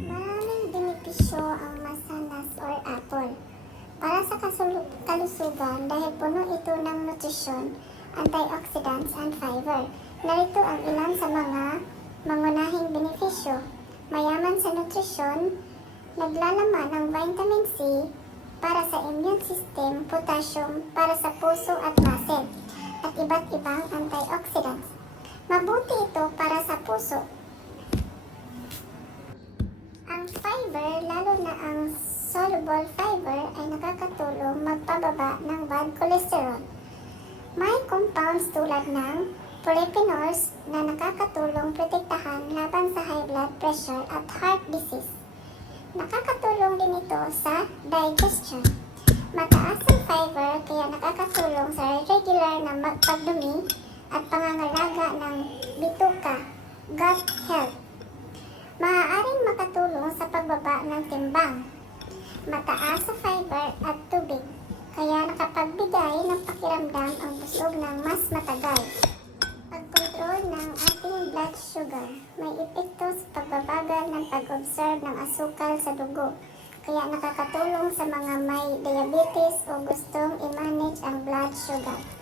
Maraming benepisyo ang masanas or apple. Para sa kalusugan dahil puno ito ng nutrisyon, antioxidants, and fiber. Narito ang ilan sa mga mangunahing benepisyo. Mayaman sa nutrisyon, naglalaman ng vitamin C para sa immune system, potassium para sa puso at muscle, at iba't ibang antioxidants. Mabuti ito para sa puso, ang fiber, lalo na ang soluble fiber, ay nakakatulong magpababa ng bad cholesterol. May compounds tulad ng polyphenols na nakakatulong protektahan laban sa high blood pressure at heart disease. Nakakatulong din ito sa digestion. Mataas ang fiber kaya nakakatulong sa regular na magpagdumi at pangangalaga ng bituka, gut health. Mataas sa fiber at tubig, kaya nakapagbigay ng pakiramdam ang busog ng mas matagal. Pagkontrol ng ating blood sugar, may epekto sa pagbabagal ng pag-observe ng asukal sa dugo, kaya nakakatulong sa mga may diabetes o gustong i-manage ang blood sugar.